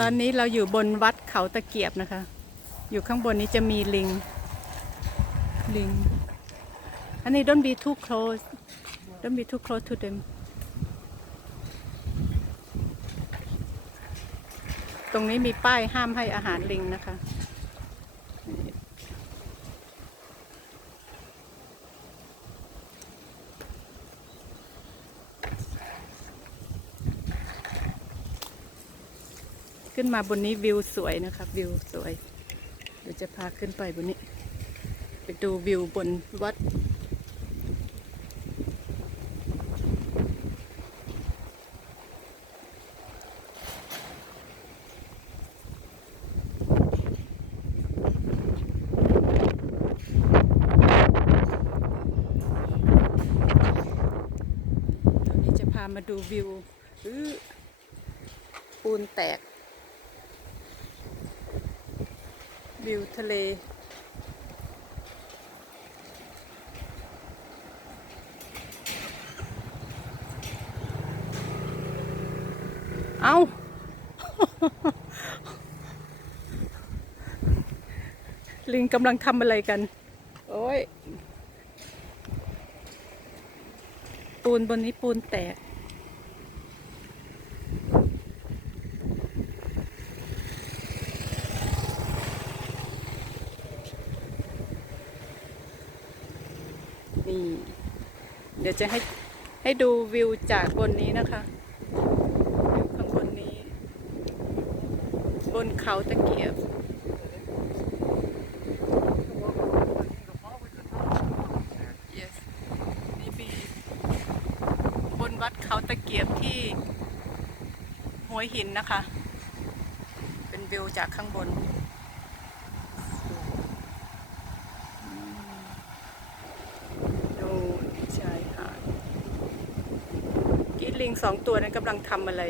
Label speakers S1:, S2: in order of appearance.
S1: ตอนนี้เราอยู่บนวัดเขาตะเกียบนะคะ อยู่ข้างบนนี้จะมีลิง ลิง อันนี้ don't be too close don't be too close to them ตรงนี้มีป้ายห้ามให้อาหารลิงนะคะ ขึ้นมาบนนี้วิวสวยนะครับ วิวสวยเดี๋ยวจะพาขึ้นไปบนนี้ ไปดูวิวบนวัด ตอนนี้จะพามาดูวิวปูนแตก วิวทะเล เอาลิงกำลังทำอะไรกัน โอ้ย ปูนบนนี้ปูนแตก นี่เดี๋ยวจะให้ให้ดูวิวจากบนนี้นะคะวิวข้างบนนี้ บนเขาตะเกียบบนวัดเขาตะเกียบที่หัวหินนะคะ เป็นวิวจากข้างบน ลิงสองตัวนั้นกำลังทำอะไร